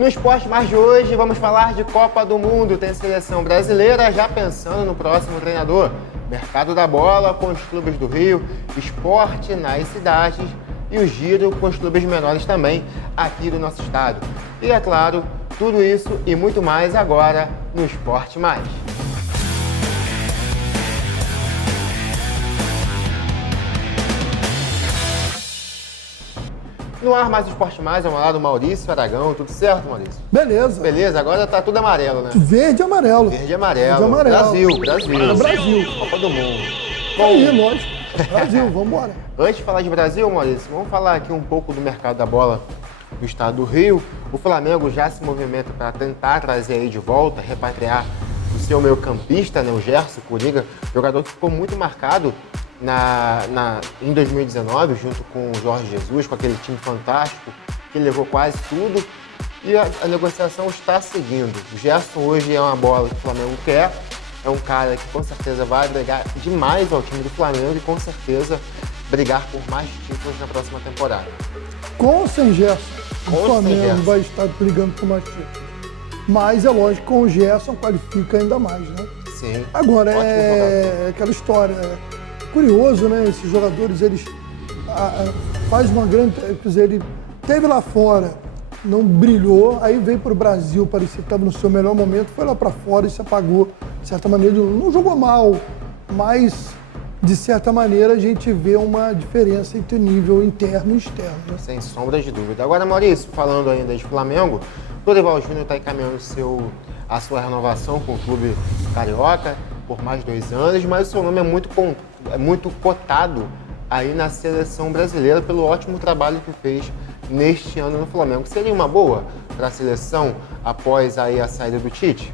No Esporte Mais de hoje, vamos falar de Copa do Mundo. Tem seleção brasileira já pensando no próximo treinador. Mercado da bola com os clubes do Rio, esporte nas cidades e o giro com os clubes menores também aqui do nosso estado. E é claro, tudo isso e muito mais agora no Esporte Mais. No ar, mais o Esporte Mais, ao meu lado, Maurício Aragão. Tudo certo, Maurício? Beleza. Beleza, agora tá tudo amarelo, né? Verde e amarelo. Verde e amarelo. Verde e amarelo. Brasil. Copa do Mundo. Aí, lógico. Brasil, vamos embora. Antes de falar de Brasil, Maurício, vamos falar aqui um pouco do mercado da bola do estado do Rio. O Flamengo já se movimenta para tentar trazer aí de volta, repatriar o seu meio-campista, né, o Gerson Curiga, jogador que ficou muito marcado em 2019, junto com o Jorge Jesus, com aquele time fantástico, que levou quase tudo. E a negociação está seguindo. O Gerson hoje é uma bola que o Flamengo quer. É um cara que com certeza vai agregar demais ao time do Flamengo e com certeza brigar por mais títulos na próxima temporada. Com ou sem Gerson, o Flamengo Gerson vai estar brigando por mais títulos. Mas é lógico que com o Gerson qualifica ainda mais, né? Sim. Agora, aquela história. Curioso, né? Esses jogadores, eles fazem uma grande... Quer dizer, ele esteve lá fora, não brilhou, aí veio para o Brasil, parecia que estava no seu melhor momento, foi lá para fora e se apagou. De certa maneira, não jogou mal, mas, de certa maneira, a gente vê uma diferença entre nível interno e externo. Né? Sem sombra de dúvida. Agora, Maurício, falando ainda de Flamengo, o Dorival Júnior está encaminhando a sua renovação com o clube carioca por mais 2 anos, mas o seu nome é muito cotado aí na seleção brasileira pelo ótimo trabalho que fez neste ano no Flamengo. Seria uma boa para a seleção após aí a saída do Tite?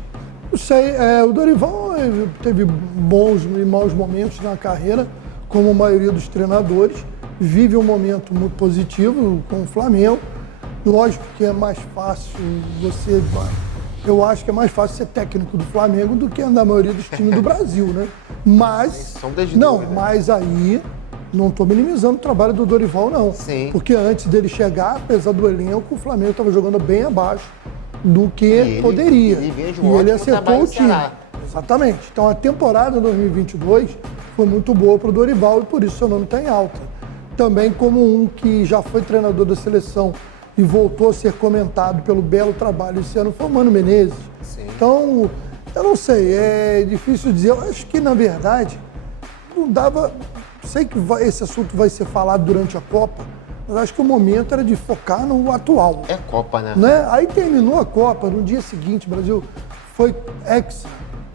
Não sei, o Dorival teve bons e maus momentos na carreira, como a maioria dos treinadores, vive um momento muito positivo com o Flamengo. Lógico que é mais fácil eu acho que é mais fácil ser técnico do Flamengo do que da maioria dos times do Brasil, né? Mas, mas aí não estou minimizando o trabalho do Dorival, não. Sim. Porque antes dele chegar, apesar do elenco, o Flamengo estava jogando bem abaixo do que poderia. E ele acertou o time. Exatamente. Então a temporada 2022 foi muito boa para o Dorival e por isso seu nome está em alta. Também como um que já foi treinador da seleção e voltou a ser comentado pelo belo trabalho esse ano, foi o Mano Menezes. Sim. Então, eu não sei, é difícil dizer. Eu acho que, na verdade, não dava... Sei que esse assunto vai ser falado durante a Copa, mas acho que o momento era de focar no atual. É Copa, né? Aí terminou a Copa, no dia seguinte, o Brasil foi hexa.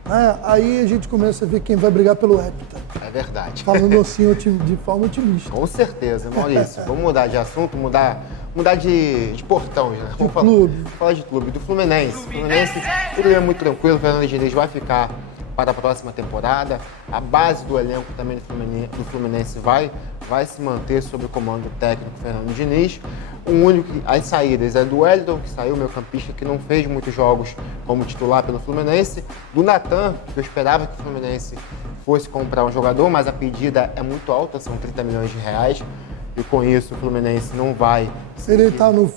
Né? Aí a gente começa a ver quem vai brigar pelo hepta. É verdade. Falando assim de forma otimista. Com certeza, Maurício. Vamos mudar de assunto, mudar de portão já. Vamos falar de clube, do Fluminense. O Fluminense, tudo é muito tranquilo, o Fernando Diniz vai ficar para a próxima temporada. A base do elenco também do Fluminense vai se manter sob o comando técnico Fernando Diniz. O único, as saídas é do Wellington, que saiu, meio campista, que não fez muitos jogos como titular pelo Fluminense. Do Natan, que eu esperava que o Fluminense fosse comprar um jogador, mas a pedida é muito alta, são 30 milhões de reais. E com isso o Fluminense não vai... Ele está no...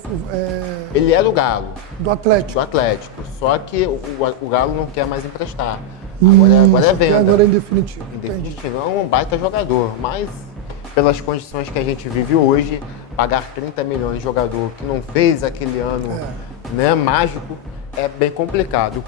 Ele é do Galo. Do Atlético. Do Atlético. Só que o Galo não quer mais emprestar. Agora é venda. Agora é em definitivo. Em definitivo. É um baita jogador, mas pelas condições que a gente vive hoje, pagar 30 milhões de jogador que não fez aquele ano mágico, é bem complicado.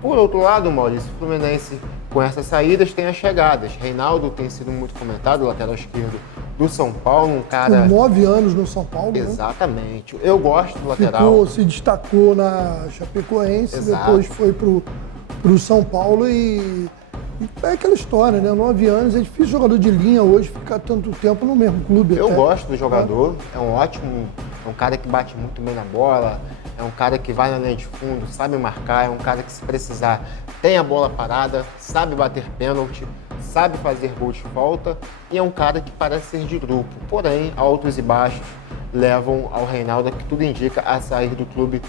Por outro lado, Maurício, o Fluminense com essas saídas tem as chegadas. Reinaldo tem sido muito comentado, lateral esquerdo do São Paulo, um cara... Com 9 anos no São Paulo, Exatamente. Né? Eu gosto do lateral. Se destacou na Chapecoense, depois foi pro São Paulo e é aquela história, né? 9 anos, é difícil jogador de linha hoje ficar tanto tempo no mesmo clube. Eu gosto do jogador, é um cara que bate muito bem na bola, é um cara que vai na linha de fundo, sabe marcar, é um cara que se precisar tem a bola parada, sabe bater pênalti, sabe fazer gol de falta e é um cara que parece ser de grupo, porém altos e baixos levam ao Reinaldo, que tudo indica, a sair do clube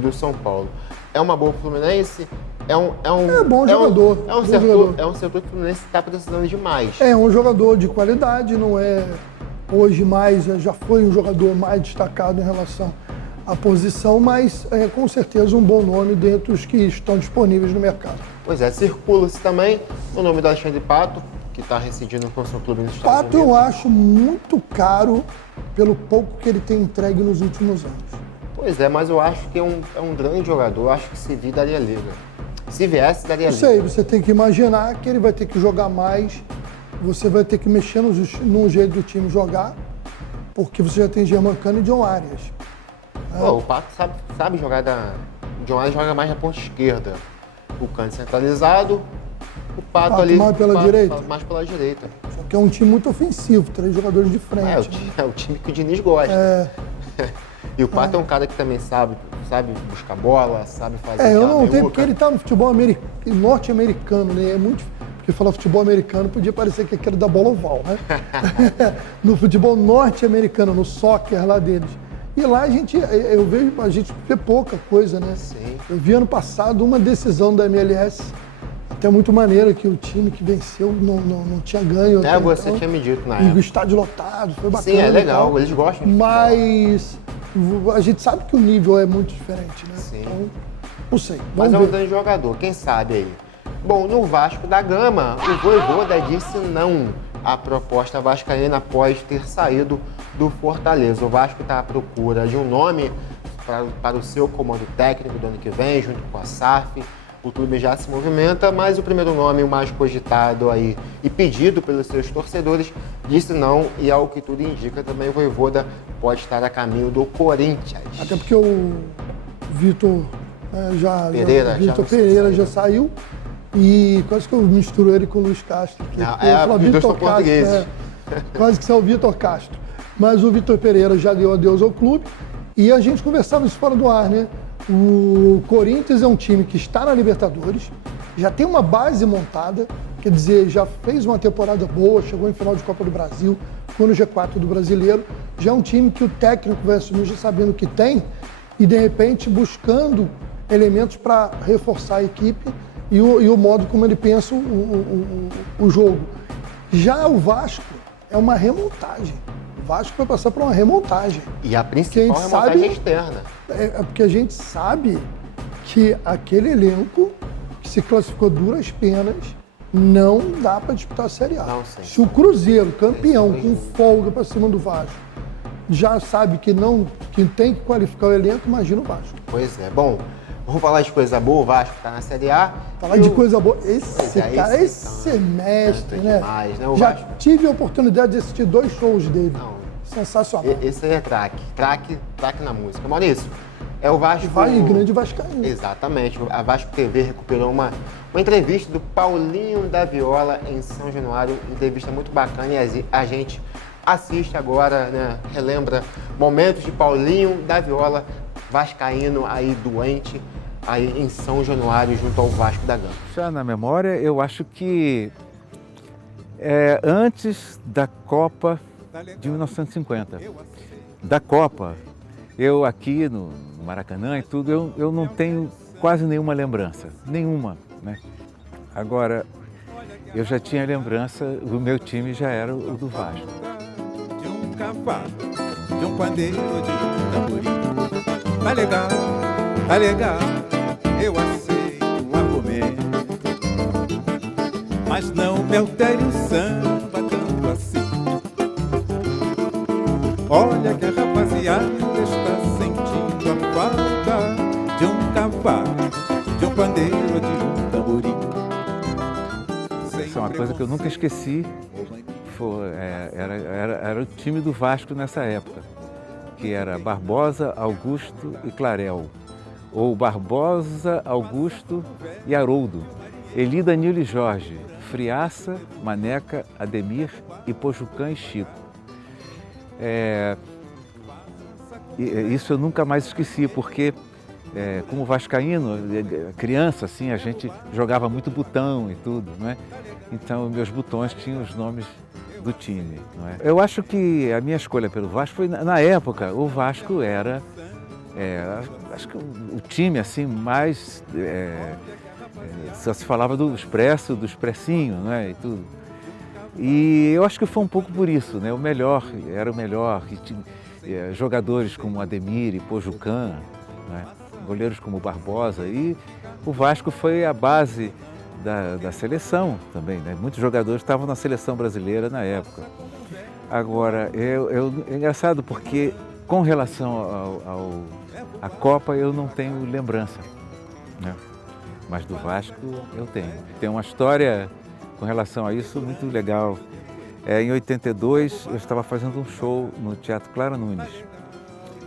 do São Paulo. É uma boa Fluminense, é bom jogador. É um setor que o Fluminense está precisando demais. É um jogador de qualidade, não é hoje mais, já foi um jogador mais destacado em relação a posição, mas é com certeza um bom nome dentre os que estão disponíveis no mercado. Pois é, circula-se também o nome do Alexandre Pato, que está residindo no seu clube nos Estados Pato Unidos. eu acho muito caro pelo pouco que ele tem entregue nos últimos anos. Pois é, mas eu acho que é um grande jogador. Eu acho que se vir, daria liga. Se viesse, daria Eu liga. sei, você tem que imaginar que ele vai ter que jogar mais, você vai ter que mexer no jeito do time jogar, porque você já tem Germancano e John Arias. Pô, o Pato sabe jogar o John Arias joga mais na ponta esquerda. O Cano centralizado, o Pato ali... mais pela direita? Mais pela direita. Só que é um time muito ofensivo, 3 jogadores de frente. É o time que o Diniz gosta. E o Pato é um cara que também sabe buscar bola, sabe fazer Eu aquela não tenho, meiuca. porque ele tá no futebol norte-americano, né? É muito, porque falar futebol americano podia parecer que é aquele da bola oval, né? No futebol norte-americano, no soccer lá deles. E lá a gente vê pouca coisa, né? Sim. Eu vi ano passado uma decisão da MLS, até muito maneira, que o time que venceu não tinha ganho. Você tinha me dito na E o época. estádio lotado, foi bacana. Sim, é e legal, tal. eles gostam de Mas a gente sabe que o nível é muito diferente, né? Sim. Então, não sei. Mas Vamos é um ver. grande jogador, quem sabe aí. Bom, no Vasco da Gama, o Vojvoda disse não à proposta vascaína após ter saído do Fortaleza. O Vasco está à procura de um nome para o seu comando técnico do ano que vem, junto com a SAF. O clube já se movimenta, mas o primeiro nome, o mais cogitado aí e pedido pelos seus torcedores, disse não, e ao que tudo indica, também o Vojvoda pode estar a caminho do Corinthians. Até porque o Vitor Pereira já saiu e quase que eu misturo ele com o Luiz Castro. Os dois são portugueses. Quase que são o Vitor Castro. Mas o Vitor Pereira já deu adeus ao clube e a gente conversava isso fora do ar, né? O Corinthians é um time que está na Libertadores, já tem uma base montada, quer dizer, já fez uma temporada boa, chegou em final de Copa do Brasil, ficou no G4 do Brasileiro. Já é um time que o técnico vai assumir já sabendo o que tem e, de repente, buscando elementos para reforçar a equipe e o modo como ele pensa o jogo. Já o Vasco é uma remontagem. O Vasco vai passar por uma remontagem. E a principal remontagem externa. É porque a gente sabe que aquele elenco que se classificou duras penas não dá para disputar a Série A. Não, sim. Se o Cruzeiro, campeão, com folga para cima do Vasco, já sabe que tem que qualificar o elenco, imagina o Vasco. Pois é. Bom, vamos falar de coisa boa. O Vasco está na Série A. Falar de coisa boa. Esse mestre, né? Demais, né? Já tive a oportunidade de assistir 2 shows dele. Sensacional. Esse aí é craque na música. Maurício, é o Vasco... Grande vascaíno. Exatamente. A Vasco TV recuperou uma entrevista do Paulinho da Viola em São Januário. Entrevista muito bacana e a gente assiste agora, né? Relembra momentos de Paulinho da Viola, vascaíno aí doente, aí em São Januário, junto ao Vasco da Gama. Já na memória, eu acho que antes da Copa de 1950. Da Copa, eu aqui no Maracanã e tudo, eu não tenho quase nenhuma lembrança, nenhuma, né? Agora, eu já tinha lembrança, o meu time já era o do Vasco. De um cavalo, de um pandeiro, de um tamborim. Tá legal, eu aceito a comer. Mas não me altere o samba tanto assim. Olha que a rapaziada está sentindo a falta de um cavalo, de um pandeiro, de um tamborim. Isso é uma coisa que eu nunca esqueci. Era o time do Vasco nessa época, que era Barbosa, Augusto e Clarel, ou Barbosa, Augusto e Haroldo, Eli, Danilo e Jorge, Friaça, Maneca, Ademir e Pojucã e Chico. Isso eu nunca mais esqueci, porque como vascaíno, criança, assim, a gente jogava muito botão e tudo, não é? Então, meus botões tinham os nomes do time, não é? Eu acho que a minha escolha pelo Vasco foi, na época, o Vasco era, acho que o time, assim, mais... só se falava do Expresso, do Expressinho, não é? E tudo. E eu acho que foi um pouco por isso, né? Era o melhor, jogadores como Ademir e Pojucan, né? Goleiros como Barbosa, e o Vasco foi a base da seleção também, né? Muitos jogadores estavam na seleção brasileira na época. Agora, é engraçado porque com relação à Copa eu não tenho lembrança, né? Mas do Vasco eu tenho. Tem uma história com relação a isso muito legal. Em 82 eu estava fazendo um show no Teatro Clara Nunes.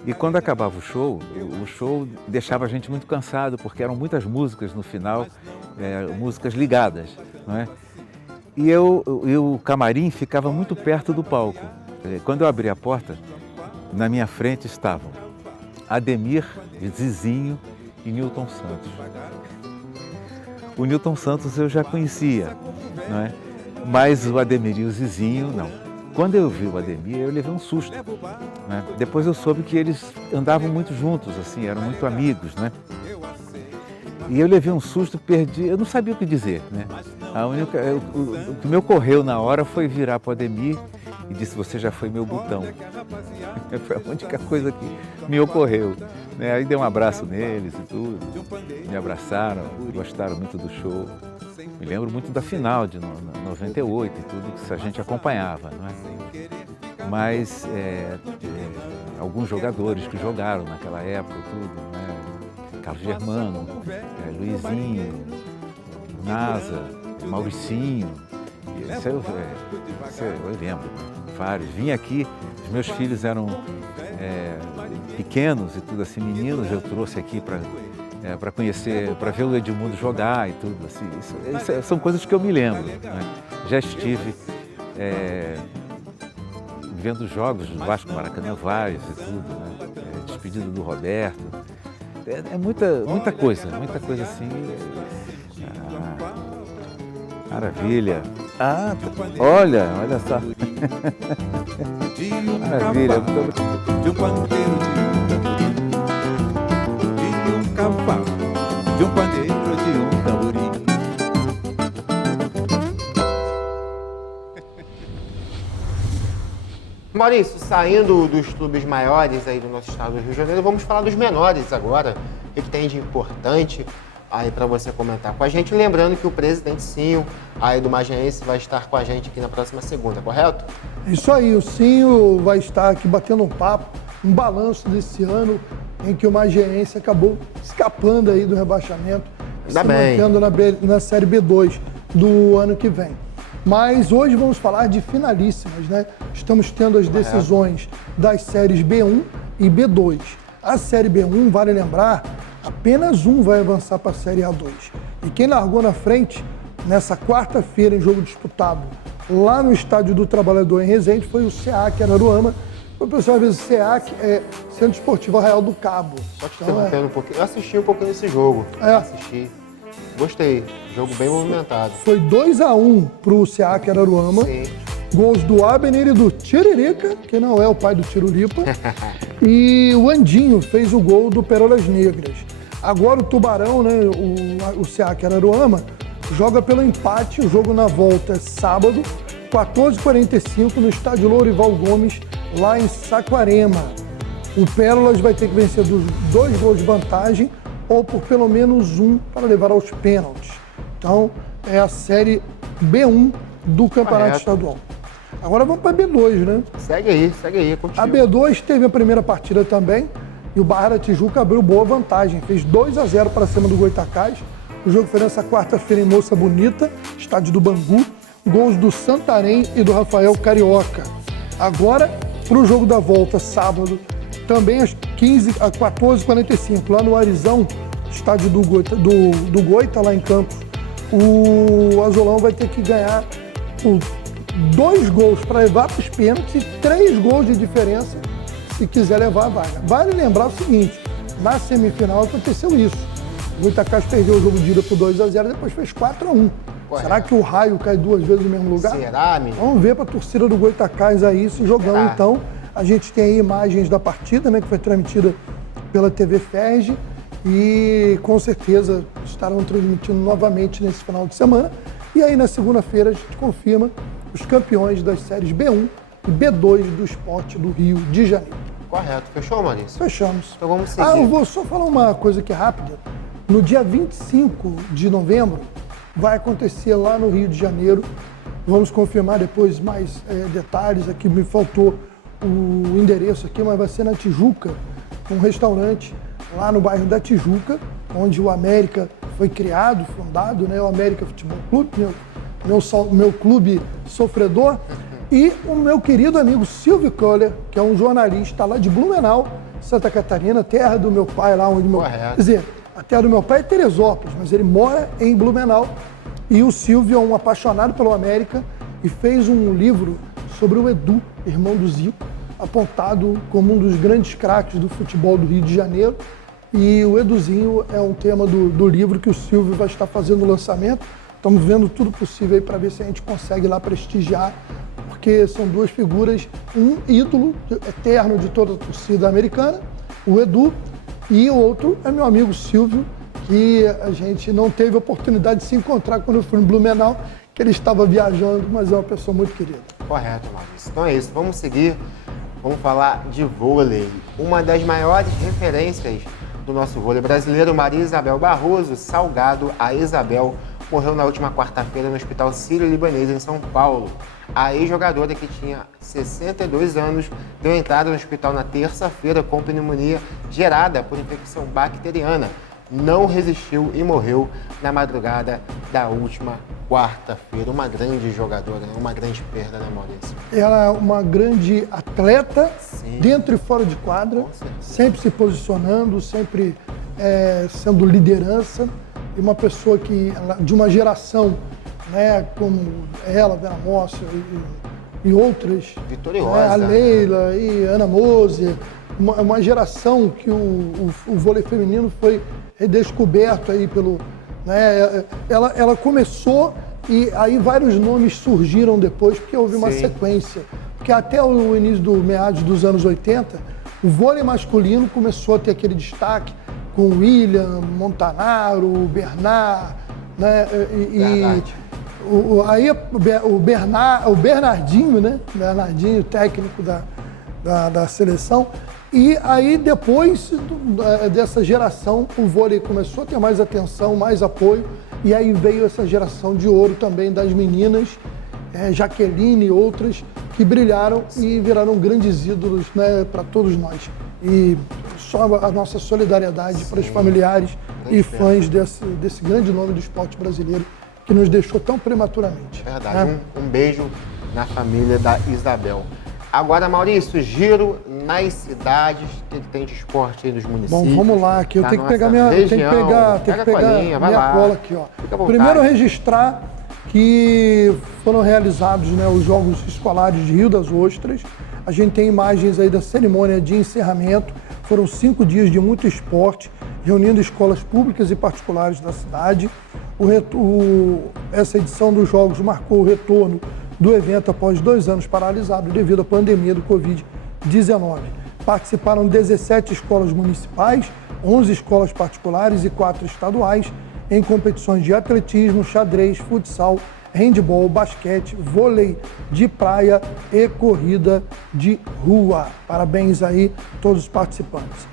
E quando acabava o show deixava a gente muito cansado, porque eram muitas músicas no final, músicas ligadas, não é? E o camarim ficava muito perto do palco. Quando eu abri a porta, na minha frente estavam Ademir, Zizinho e Nilton Santos. O Nilton Santos eu já conhecia, não é? Mas o Ademir e o Zizinho, não. Quando eu vi o Ademir, eu levei um susto, né? Depois eu soube que eles andavam muito juntos, assim, eram muito amigos, né? E eu levei um susto, perdi, eu não sabia o que dizer, né? O que me ocorreu na hora foi virar para o Ademir e disse: "Você já foi meu botão". Foi a única coisa que me ocorreu, né? Aí dei um abraço neles e tudo, me abraçaram, gostaram muito do show. Me lembro muito da final de 98 e tudo que a gente acompanhava, não é? Mas alguns jogadores que jogaram naquela época e tudo, né? Carlos Germano, Luizinho, Nasa, Mauricinho, isso eu lembro, vários. Vim aqui, os meus filhos eram pequenos e tudo assim, meninos, eu trouxe aqui para conhecer, para ver o Edmundo jogar e tudo assim. Isso são coisas que eu me lembro, né? Já estive vendo jogos do Vasco Maracanã, vários e tudo, né? Despedida do Roberto. Muita coisa assim. Maravilha. Olha só. Maravilha. De um pandeiro de um cavalo, de um pandeiro de um tamborim. Maurício, saindo dos clubes maiores aí do nosso estado do Rio de Janeiro, vamos falar dos menores agora. O que tem de importante aí para você comentar com a gente? Lembrando que o presidente Sinho, aí do Magiense, vai estar com a gente aqui na próxima segunda, correto? Isso aí, o Sinho vai estar aqui batendo um papo, um balanço desse ano em que o Magiense acabou escapando aí do rebaixamento, Ainda se bem. mantendo na Série B2 do ano que vem. Mas hoje vamos falar de finalíssimas, né? Estamos tendo as decisões das séries B1 e B2. A Série B1, vale lembrar, apenas um vai avançar para a Série A2. E quem largou na frente, nessa quarta-feira, em jogo disputado, lá no Estádio do Trabalhador, em Resende, foi o SEAC Araruama. O pessoal às vezes SEAC é Centro Esportivo Arraial do Cabo. Só te interrompendo um pouquinho. Eu assisti um pouquinho desse jogo. Assisti. Gostei. Jogo bem movimentado. Foi 2-1 para o SEAC Araruama. Sim. Gols do Abner e do Tiririca, que não é o pai do Tirulipa. E o Andinho fez o gol do Perolas Negras. Agora o Tubarão, né, o SEAC Araruama, joga pelo empate. O jogo na volta é sábado, 14h45, no estádio Lourival Gomes, lá em Saquarema. O Pérolas vai ter que vencer dos 2 gols de vantagem ou por pelo menos um para levar aos pênaltis. Então, é a Série B1 do Campeonato Estadual. Agora vamos para a B2, né? Segue aí, contigo. A B2 teve a primeira partida também e o Barra da Tijuca abriu boa vantagem. Fez 2-0 para cima do Goitacás. O jogo foi nessa quarta-feira em Moça Bonita, estádio do Bangu. Gols do Santarém e do Rafael Carioca. Agora, para o jogo da volta, sábado, também às 14h45, lá no Arizão, estádio do Goita, lá em Campos, o Azulão vai ter que ganhar 2 gols para levar para os pênaltis e 3 gols de diferença se quiser levar a vaga. Vale lembrar o seguinte, na semifinal aconteceu isso. O Goitacás perdeu o jogo de ida por 2-0 e depois fez 4-1. Será que o raio cai 2 vezes no mesmo lugar? Será, menino? Vamos ver para a torcida do Goitacás aí se jogando então. A gente tem aí imagens da partida, né, que foi transmitida pela TV Ferg e com certeza estarão transmitindo novamente nesse final de semana. E aí na segunda-feira a gente confirma os campeões das séries B1 e B2 do Esporte do Rio de Janeiro. Correto. Fechou, Maurício? Fechamos. Então vamos seguir. Eu vou só falar uma coisa aqui rápida. No dia 25 de novembro, vai acontecer lá no Rio de Janeiro. Vamos confirmar depois mais detalhes. Aqui me faltou o endereço aqui, mas vai ser na Tijuca, um restaurante lá no bairro da Tijuca, onde o América foi criado, fundado, né? O América Futebol Clube, meu clube sofredor. E o meu querido amigo Silvio Köhler, que é um jornalista lá de Blumenau, Santa Catarina, terra do meu pai, lá onde meu... Correto. Quer dizer, a terra do meu pai é Teresópolis, mas ele mora em Blumenau. E o Silvio é um apaixonado pelo América e fez um livro sobre o Edu, irmão do Zico, apontado como um dos grandes craques do futebol do Rio de Janeiro. E o Eduzinho é um tema do livro que o Silvio vai estar fazendo o lançamento. Estamos vendo tudo possível aí para ver se a gente consegue lá prestigiar, porque são duas figuras, um ídolo eterno de toda a torcida americana, o Edu, e o outro é meu amigo Silvio, que a gente não teve oportunidade de se encontrar quando eu fui em Blumenau, que ele estava viajando, mas é uma pessoa muito querida. Correto, Maurício. Então é isso, vamos seguir. Vamos falar de vôlei. Uma das maiores referências do nosso vôlei brasileiro, Maria Isabel Barroso Salgado, a Isabel, morreu na última quarta-feira no Hospital Sírio-Libanês, em São Paulo. A ex-jogadora, que tinha 62 anos, deu entrada no hospital na terça-feira com pneumonia gerada por infecção bacteriana. Não resistiu e morreu na madrugada da última quarta-feira. Uma grande jogadora, uma grande perda, né, Maurício? Ela é uma grande atleta, Sim. Dentro e fora de quadra, sempre se posicionando, sempre sendo liderança, e uma pessoa que, de uma geração, né, como ela, Vera Mossa e outras, vitoriosa, né, a Leila e Ana Moser, uma geração que o vôlei feminino foi redescoberto aí pelo... Né, ela começou e aí vários nomes surgiram depois, porque houve uma sequência. Porque até o início meados dos anos 80, o vôlei masculino começou a ter aquele destaque com o William, Montanaro, o Bernard, né? Aí o Bernardinho, né? Bernardinho, técnico da seleção. E aí depois dessa geração, o vôlei começou a ter mais atenção, mais apoio. E aí veio essa geração de ouro também das meninas, Jaqueline e outras, que brilharam e viraram grandes ídolos, né, para todos nós. E só a nossa solidariedade para os familiares e fãs desse grande nome do esporte brasileiro que nos deixou tão prematuramente. Verdade, um beijo na família da Isabel. Agora, Maurício, giro nas cidades, o que tem de esporte aí nos municípios? Bom, vamos lá, aqui eu tenho que pegar minha cola aqui, ó. Primeiro registrar que foram realizados, né, os Jogos Escolares de Rio das Ostras. A gente tem imagens aí da cerimônia de encerramento. Foram 5 dias de muito esporte, reunindo escolas públicas e particulares da cidade. Essa edição dos Jogos marcou o retorno do evento após 2 anos paralisado devido à pandemia do Covid-19. Participaram 17 escolas municipais, 11 escolas particulares e 4 estaduais, em competições de atletismo, xadrez, futsal, handebol, basquete, vôlei de praia e corrida de rua. Parabéns aí a todos os participantes.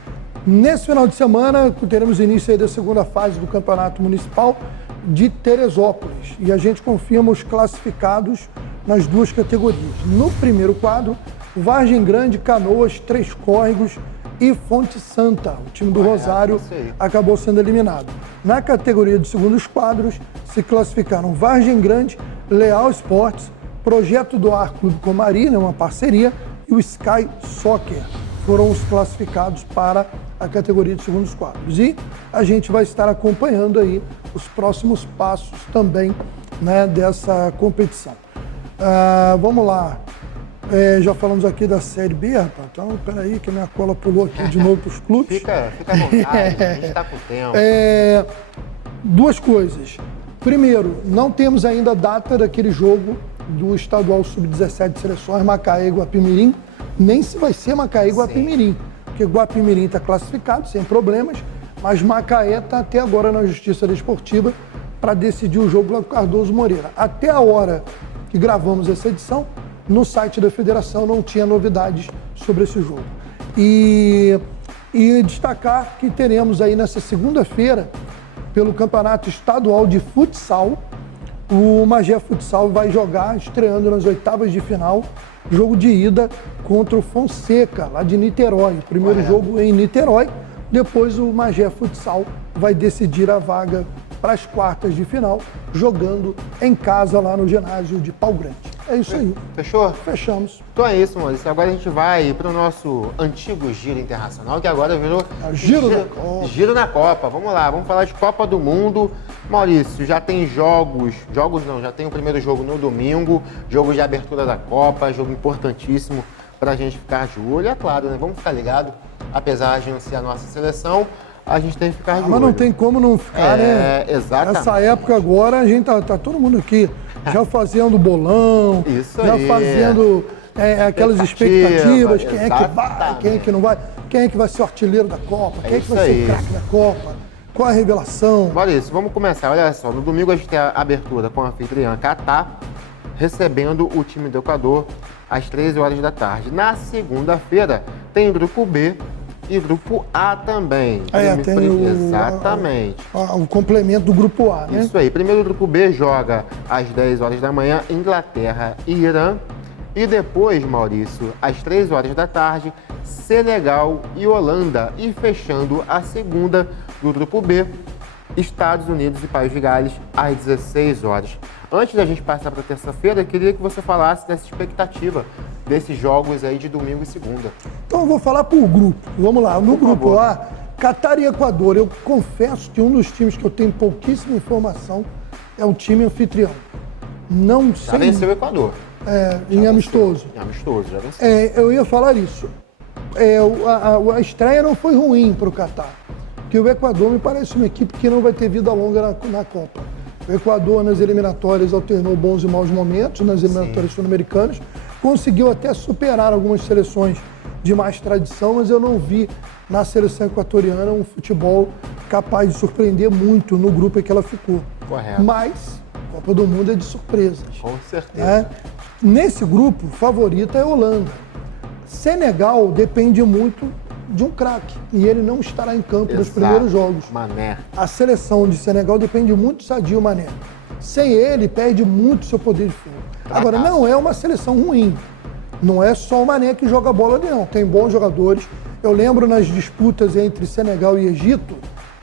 Nesse final de semana, teremos início aí da segunda fase do Campeonato Municipal de Teresópolis e a gente confirma os classificados nas 2 categorias. No primeiro quadro, Vargem Grande, Canoas, Três Córregos e Fonte Santa. O time do Rosário acabou sendo eliminado. Na categoria dos segundos quadros, se classificaram Vargem Grande, Leal Esportes, Projeto do Ar Clube Comari, uma parceria, e o Sky Soccer. Foram os classificados para a categoria de segundos quadros. E a gente vai estar acompanhando aí os próximos passos também, né, dessa competição. Vamos lá. Já falamos aqui da Série B, rapaz. Então, peraí, que a minha cola pulou aqui de novo para os clubes. Fica à vontade, a gente está com tempo. 2 coisas. Primeiro, não temos ainda a data daquele jogo do Estadual Sub-17 de Seleções, Macaé e Guapimirim, nem se vai ser Macaé e Guapimirim, porque Guapimirim está classificado, sem problemas, mas Macaé está até agora na Justiça Desportiva para decidir o jogo lá com Cardoso Moreira. Até a hora que gravamos essa edição, no site da federação não tinha novidades sobre esse jogo. E destacar que teremos aí nessa segunda-feira, pelo Campeonato Estadual de Futsal, o Magé Futsal vai jogar, estreando nas oitavas de final, jogo de ida contra o Fonseca, lá de Niterói. Primeiro jogo em Niterói, depois o Magé Futsal vai decidir a vaga para as quartas de final, jogando em casa lá no ginásio de Pau Grande. É isso aí. Fechou? Fechamos. Então é isso, Maurício. Agora a gente vai para o nosso antigo giro internacional, que agora virou giro na Copa. Vamos lá, vamos falar de Copa do Mundo. Maurício, já tem já tem o primeiro jogo no domingo, jogo de abertura da Copa, jogo importantíssimo para a gente ficar de olho. É claro, né? Vamos ficar ligado, apesar de não ser a nossa seleção, a gente tem que ficar de olho. Mas não tem como não ficar, né? Exatamente. Nessa época agora, a gente tá todo mundo aqui já fazendo bolão, isso já aí. Fazendo aquelas expectativas, quem é que vai, quem é que não vai, quem é que vai ser o artilheiro da Copa, quem é que vai ser o craque da Copa, qual a revelação. Maurício, vamos começar. Olha só, no domingo a gente tem a abertura com a anfitriã Catar, recebendo o time do Equador às 13 horas da tarde. Na segunda-feira tem Grupo B e Grupo A também. Exatamente. O complemento do Grupo A, né? Isso aí. Primeiro o Grupo B joga às 10 horas da manhã, Inglaterra e Irã. E depois, Maurício, às 3 horas da tarde, Senegal e Holanda. E fechando a segunda do Grupo B, Estados Unidos e País de Gales, às 16 horas. Antes da gente passar para terça-feira, eu queria que você falasse dessa expectativa desses jogos aí de domingo e segunda. Então eu vou falar por grupo. Vamos lá. No grupo A, Catar e Equador. Eu confesso que um dos times que eu tenho pouquíssima informação é o time anfitrião. Não sei. Já venceu o Equador. Em amistoso. Em amistoso, já venceu. Eu ia falar isso. A estreia não foi ruim para o Catar. Porque o Equador me parece uma equipe que não vai ter vida longa na Copa. O Equador, nas eliminatórias, alternou bons e maus momentos, nas eliminatórias sul-americanas. Conseguiu até superar algumas seleções de mais tradição, mas eu não vi na seleção equatoriana um futebol capaz de surpreender muito no grupo em que ela ficou. Correto. Mas a Copa do Mundo é de surpresas. Com certeza. Nesse grupo, favorita é a Holanda. Senegal depende muito de um craque, e ele não estará em campo nos primeiros jogos. Mané. A seleção de Senegal depende muito do Sadio Mané. Sem ele, perde muito seu poder de fogo. Agora, não é uma seleção ruim. Não é só o Mané que joga bola ali, não. Tem bons jogadores. Eu lembro nas disputas entre Senegal e Egito,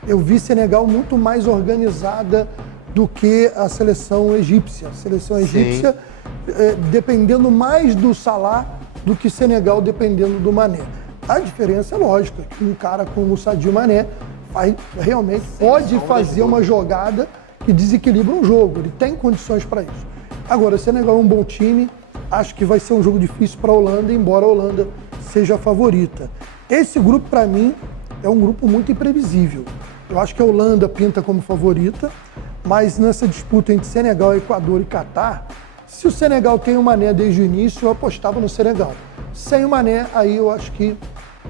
eu vi Senegal muito mais organizada do que a seleção egípcia. A seleção egípcia dependendo mais do Salah do que Senegal dependendo do Mané. A diferença é lógica, que um cara como o Sadio Mané realmente pode fazer uma jogada que desequilibra um jogo. Ele tem condições para isso. Agora, o Senegal é um bom time. Acho que vai ser um jogo difícil para a Holanda, embora a Holanda seja a favorita. Esse grupo, para mim, é um grupo muito imprevisível. Eu acho que a Holanda pinta como favorita, mas nessa disputa entre Senegal, Equador e Catar, se o Senegal tem o Mané desde o início, eu apostava no Senegal. Sem o Mané, aí eu acho que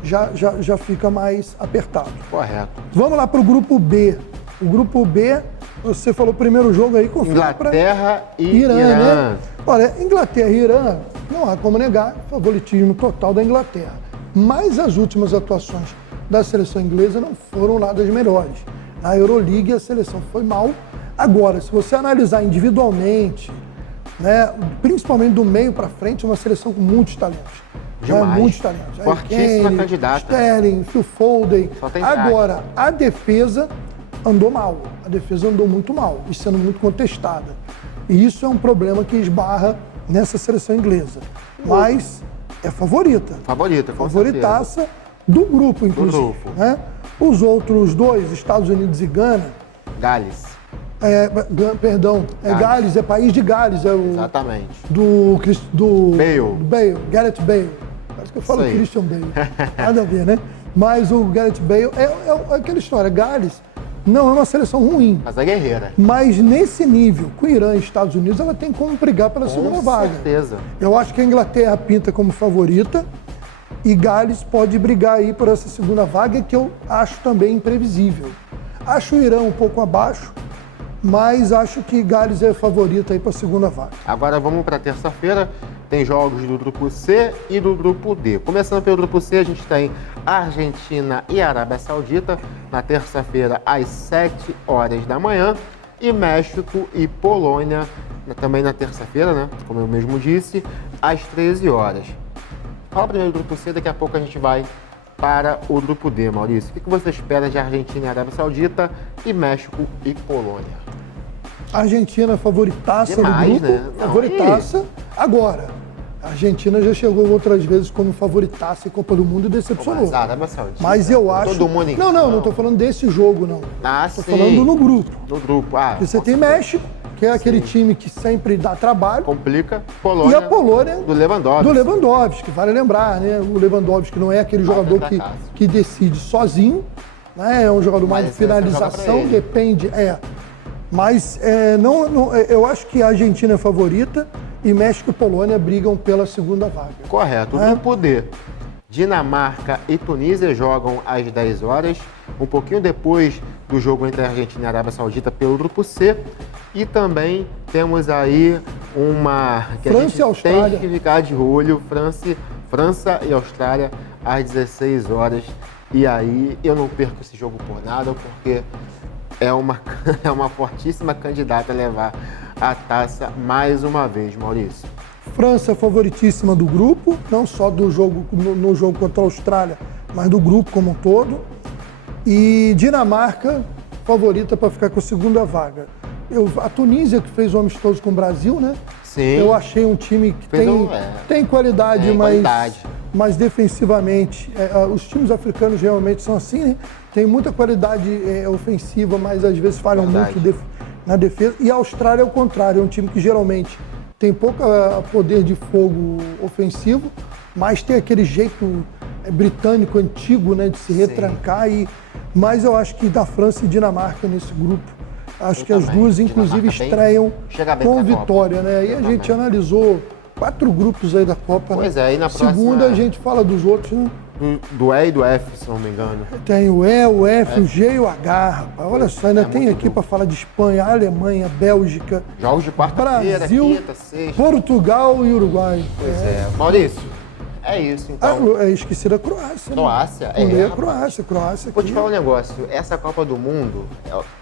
já fica mais apertado. Correto. Vamos lá para o grupo B. O grupo B, você falou o primeiro jogo aí, confirma. Inglaterra e Irã. Né? Olha, Inglaterra e Irã, não há como negar, favoritismo total da Inglaterra. Mas as últimas atuações da seleção inglesa não foram lá das melhores. Na Euroleague a seleção foi mal. Agora, se você analisar individualmente, né, principalmente do meio para frente, é uma seleção com muitos talentos. Demais. Muitos talentos. Fortíssima candidata. Sterling, Phil Foden. Só tem Agora, a defesa andou mal. A defesa andou muito mal e sendo muito contestada. E isso é um problema que esbarra nessa seleção inglesa. Mas é favorita. Favorita, com favoritaça certeza. Do grupo, inclusive. Do grupo. Né? Os outros dois, Estados Unidos e Gana. Gales. Gales, é país de Gales. Exatamente. Do Bale. Gareth Bale. Parece que eu falo Christian Bale. Nada a ver, né? Mas o Gareth Bale é aquela história. Gales não é uma seleção ruim. Mas é guerreira. Mas nesse nível, com o Irã e Estados Unidos, ela tem como brigar pela segunda vaga. Com certeza. Eu acho que a Inglaterra pinta como favorita e Gales pode brigar aí por essa segunda vaga, que eu acho também imprevisível. Acho o Irã um pouco abaixo, mas acho que Gales é favorita aí para a segunda vaga. Agora vamos para terça-feira. tem jogos do grupo C e do grupo D. Começando pelo grupo C, a gente tem Argentina e Arábia Saudita, na terça-feira, às 7 horas da manhã, e México e Polônia, também na terça-feira, né? Como eu mesmo disse, às 13 horas. Fala primeiro do grupo C, daqui a pouco a gente vai para o grupo D, Maurício. O que você espera de Argentina e Arábia Saudita e México e Polônia? A Argentina favoritaça Demais, do grupo, né? Não, favoritaça. Agora, a Argentina já chegou outras vezes como favoritaça em Copa do Mundo e decepcionou. Mas a Arábia Saudita, Mas eu acho... todo mundo em Não estou falando desse jogo, não. Ah, Estou sim. falando no grupo. No grupo, Porque você tem México, que é aquele Sim. time que sempre dá trabalho. Complica. Polônia. E a Polônia do Lewandowski. Do Lewandowski, vale lembrar, né? O Lewandowski não é aquele jogador que decide sozinho, né? É um jogador mais de Mas a seleção joga finalização, pra ele. depende. Mas eu acho que a Argentina é favorita e México e Polônia brigam pela segunda vaga. Correto. O grupo D. Dinamarca e Tunísia jogam às 10 horas, um pouquinho depois do jogo entre a Argentina e a Arábia Saudita pelo grupo C. E também temos aí uma que França a gente e Austrália. tem que ficar de olho, França e Austrália às 16 horas. E aí eu não perco esse jogo por nada, porque é uma fortíssima candidata a levar a taça mais uma vez, Maurício. França favoritíssima do grupo, não só do jogo no jogo contra a Austrália, mas do grupo como um todo. E Dinamarca favorita para ficar com a segunda vaga. A Tunísia, que fez um amistoso com o Brasil, né? Sim. Eu achei um time que tem qualidade, mas defensivamente, os times africanos geralmente são assim, né? Tem muita qualidade ofensiva, mas às vezes falham muito na defesa. E a Austrália é o contrário, é um time que geralmente tem pouco poder de fogo ofensivo, mas tem aquele jeito britânico antigo, né, de se retrancar. Mas eu acho que da França e Dinamarca nesse grupo, acho que as duas, inclusive, estreiam com vitória, né? E a gente analisou 4 grupos aí da Copa, Pois né? é, e na próxima... Segunda a gente fala dos outros, né? Do E e do F, se não me engano. Tem o E, o F, o G e o H, rapaz. Olha só, ainda tem aqui para falar de Espanha, Alemanha, Bélgica, Jogos de quarta-feira, Brasil, quinta, sexta. Portugal e Uruguai. Pois é. Maurício, é isso, então. Esqueci da Croácia. Né? Croácia? Croácia. Vou te aqui. falar um negócio. Essa Copa do Mundo,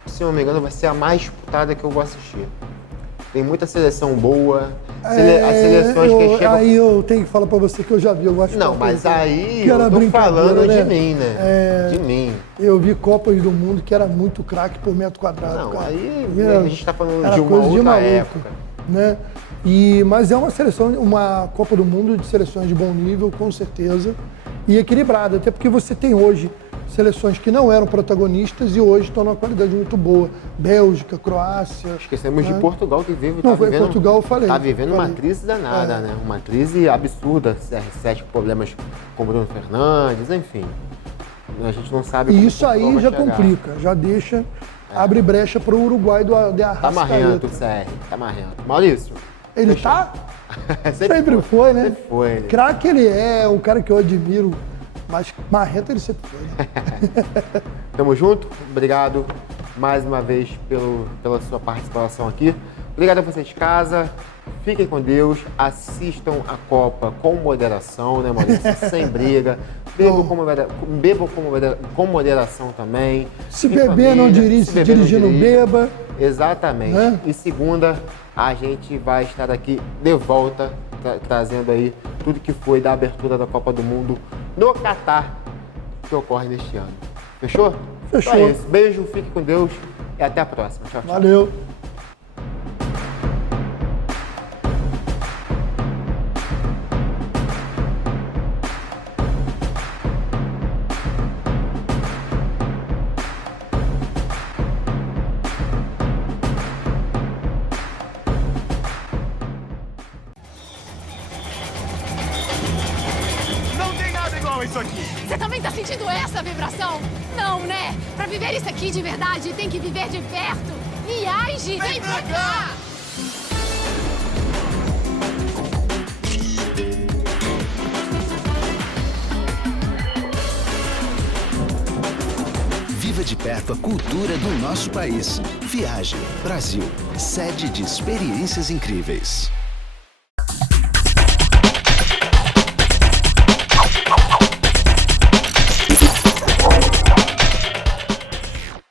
se não me engano, vai ser a mais disputada que eu vou assistir. Tem muita seleção boa, as seleções que chegam... Aí eu tenho que falar pra você que eu já vi, eu gosto de Não, Copa mas do Mundo, aí que era eu tô brincadeira, falando né? de mim, né? De mim. Eu vi Copas do Mundo que era muito craque por metro quadrado, Não, cara. aí Era- a gente tá falando era de uma coisa outra maluco, época. né? Mas é uma Copa do Mundo de seleções de bom nível, com certeza, e equilibrada, até porque você tem hoje seleções que não eram protagonistas e hoje estão numa qualidade muito boa. Bélgica, Croácia. Esquecemos né? de Portugal, que vive... Não, foi Portugal, eu falei. Tá vivendo uma Falei. crise danada, né? Uma crise absurda. CR7 com problemas com o Bruno Fernandes, enfim. A gente não sabe como E isso aí Portugal já vai chegar. complica, já deixa, abre brecha para o Uruguai de Arrascaeta. Tá marrento o CR, tá marrento. Maurício. Ele tá? Sempre Sempre foi, né? Sempre foi. Ele. Craque ele é, um cara que eu admiro, mas marrento ele sempre foi, né? Tamo junto. Obrigado mais uma vez pela sua participação aqui. Obrigado a vocês de casa. Fiquem com Deus. Assistam a Copa com moderação, né, Maurício? Sem briga. Bebam com moderação também. Se Em beber, família. não dirige, Se se beber, não dirigir, não dirija. beba. Exatamente. Né? E segunda, a gente vai estar aqui de volta, trazendo aí tudo que foi da abertura da Copa do Mundo no Catar, que ocorre neste ano. Fechou? Fechou. Então é isso. Beijo, fique com Deus e até a próxima. Tchau, tchau. Valeu. Não tem nada igual isso aqui. Você também tá sentindo essa vibração? Não, né? Pra viver isso aqui de verdade, tem que viver de perto. Viaje, vem pra cá! Viva de perto a cultura do nosso país. Viaje Brasil, sede de experiências incríveis.